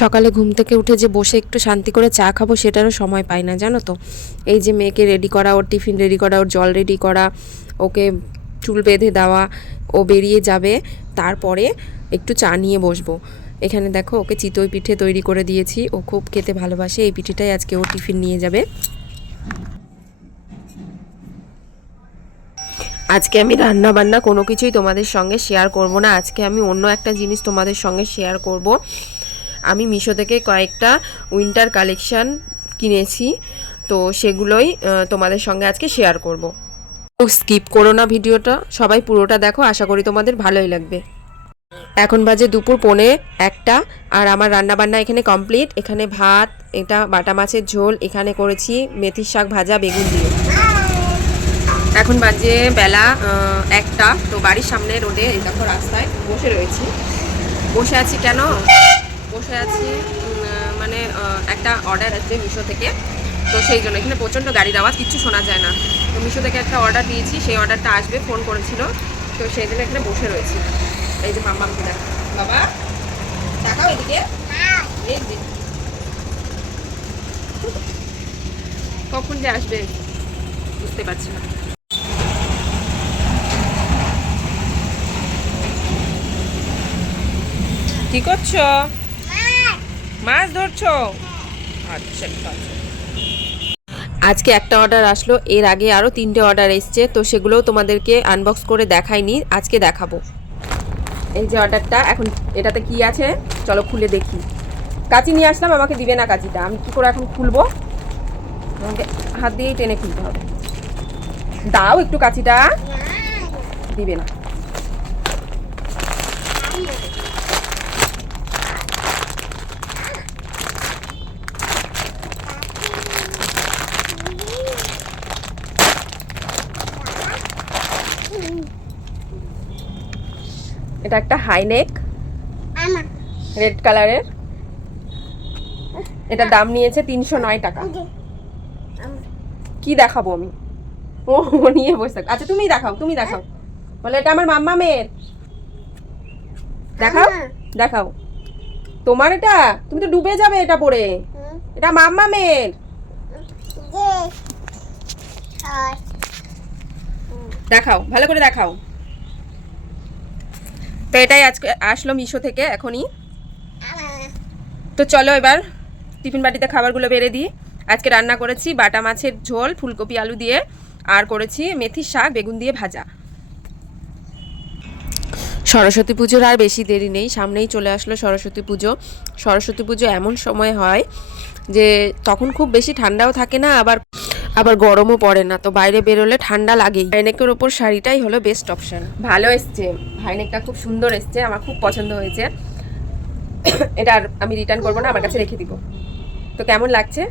সকালে ঘুম থেকে উঠে যে বসে একটু শান্তি করে চা খাবো সেটারও সময় পাই না, জানো তো। এই যে মেয়েকে রেডি করা, ওর টিফিন রেডি করা, ওর জল রেডি করা, ওকে চুল বেঁধে দেওয়া, ও বেরিয়ে যাবে, তারপরে একটু চা নিয়ে বসবো। এখানে দেখো ওকে চিতই পিঠে তৈরি করে দিয়েছি, ও খুব খেতে ভালোবাসে। এই পিঠেটাই আজকে ও টিফিন নিয়ে যাবে। আজকে আমি রান্না বান্না কোনো কিছুই তোমাদের সঙ্গে শেয়ার করব না। আজকে আমি অন্য একটা জিনিস তোমাদের সঙ্গে শেয়ার করব। আমি মিশো থেকে কয়েকটা উইন্টার কালেকশান কিনেছি, তো সেগুলোই তোমাদের সঙ্গে আজকে শেয়ার করব। স্কিপ করো না ভিডিওটা, সবাই পুরোটা দেখো, আশা করি তোমাদের ভালোই লাগবে। এখন বাজে দুপুর 1:45 আর আমার রান্নাবান্না এখানে কমপ্লিট। এখানে ভাত, এটা বাটা মাছের ঝোল, এখানে করেছি মেথির শাক ভাজা বেগুন দিয়ে। এখন বাজে বেলা 1টা। তো বাড়ির সামনে রোডে এই দেখো রাস্তায় বসে রয়েছি। বসে আছি কেন? বসে আছি মানে একটা অর্ডার আছে মিশো থেকে, তো সেই জন্য এখানে প্রচণ্ড গাড়ির আওয়াজ, কিচ্ছু শোনা যায় না। তো মিশো থেকে একটা অর্ডার দিয়েছি, সেই অর্ডারটা আসবে, ফোন করেছিল, তো সেই জন্য এখানে বসে রয়েছি। এই যে মাম্মামকে দেখো, বাবা দেখাও এদিকে, এই যে কখন যে আসবে বুঝতে পারছি না। কি করছো? মাছ ধরছো? আচ্ছা ঠিক আছে। আজকে একটা অর্ডার আসলো, এর আগে আরও 3টে অর্ডার এসছে, তো সেগুলোও তোমাদেরকে আনবক্স করে দেখাইনি, আজকে দেখাবো। এই যে অর্ডারটা, এখন এটাতে কি আছে চলো খুলে দেখি। কাঁচি নিয়ে আসলাম, আমাকে দিবে না কাঁচিটা, আমি কি করে এখন খুলবো? আমাকে হাত দিয়েই টেনে খুলতে হবে। দাও একটু কাঁচিটা। দিবে না। এটা একটা হাইনেক রেড কালারের, এটা দাম নিয়েছে 309 টাকা। কি দেখাবো আমি? ও নিয়ে বসে, আচ্ছা তুমি দেখাও, তুমি দেখাও। বলে এটা আমার মাম্মা মেয়ের। দেখাও দেখাও। তোমার এটা? তুমি তো ডুবে যাবে এটা পরে। এটা মাম্মা মেয়ের। দেখাও, ভালো করে দেখাও। তো এটাই আজকে আসলো মিশো থেকে এখনই। তো চলো এবার টিফিন বাটিতে খাবারগুলো বেড়ে দিই। আজকে রান্না করেছি বাটা মাছের ঝোল ফুলকপি আলু দিয়ে, আর করেছি মেথির শাক বেগুন দিয়ে ভাজা। সরস্বতী পুজোর আর বেশি দেরি নেই, সামনেই চলে আসলো সরস্বতী পুজো। সরস্বতী পুজো এমন সময় হয় যে তখন খুব বেশি ঠান্ডাও থাকে না, আবার গরমও পড়ে না, তো বাইরে বেরোলে ঠান্ডা লাগেই। হাইনেকের ওপর শাড়িটাই হলো বেস্ট অপশন। ভালো এসছে, হাইনেকটা খুব সুন্দর এসছে, আমার খুব পছন্দ হয়েছে। এটা আর আমি রিটার্ন করবো না, আমার কাছে রেখে দিব। তো কেমন লাগছে?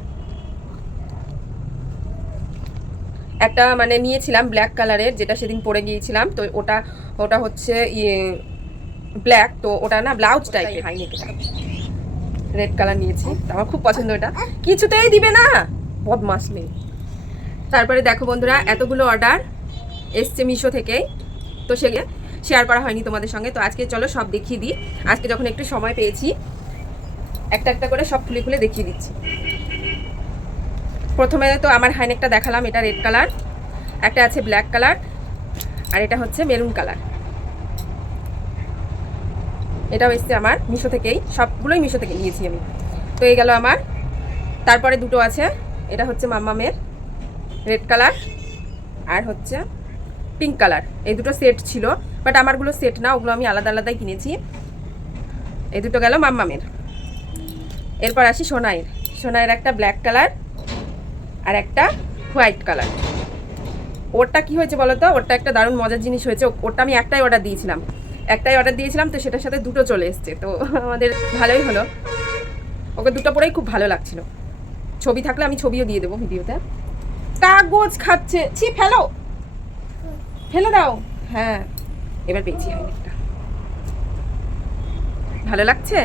একটা মানে নিয়েছিলাম ব্ল্যাক কালারের, যেটা সেদিন পরে গিয়েছিলাম, তো ওটা হচ্ছে ব্ল্যাক, তো ওটা না ব্লাউজ টাইপের, হাইনেক রেড কালার নিয়েছি, তো আমার খুব পছন্দ। এটা কিছুতেই দিবে না, বদমাস মেয়ে। তারপরে দেখো বন্ধুরা, এতগুলো অর্ডার এসছে মিশো থেকেই, তো সেগুলো শেয়ার করা হয়নি তোমাদের সঙ্গে। তো আজকে চলো সব দেখিয়ে দিই। আজকে যখন একটু সময় পেয়েছি, একটা একটা করে সব খুলে খুলে দেখিয়ে দিচ্ছি। প্রথমে তো আমার হাইনেকটা দেখালাম, এটা রেড কালার, একটা আছে ব্ল্যাক কালার, আর এটা হচ্ছে মেরুন কালার। এটাও এসছে আমার মিশো থেকেই, সবগুলোই মিশো থেকে নিয়েছি আমি। তো এই গেল আমার। তারপরে দুটো আছে, এটা হচ্ছে মাম্মামের রেড কালার, আর হচ্ছে পিঙ্ক কালার। এই দুটো সেট ছিল, বাট আমারগুলো সেট না, ওগুলো আমি আলাদা আলাদাই কিনেছি। এই দুটো গেল মাম্মামের। এরপর আসি সোনাইয়ের একটা ব্ল্যাক কালার আর একটা হোয়াইট কালার। ওরটা কি হয়েছে বলো তো? ওরটা একটা দারুণ মজার জিনিস হয়েছে। ওরটা আমি একটাই অর্ডার দিয়েছিলাম, তো সেটার সাথে দুটো চলে এসছে, তো আমাদের ভালোই হলো। ওকে দুটো পরেই খুব ভালো লাগছিল। ছবি থাকলে আমি ছবিও দিয়ে দেবো ভিডিওতে। কাগজ খাচ্ছে, ছি ফেলে দাও। হ্যাঁ, এবার পেয়েছি হাইনেকটা, ভালো লাগছে।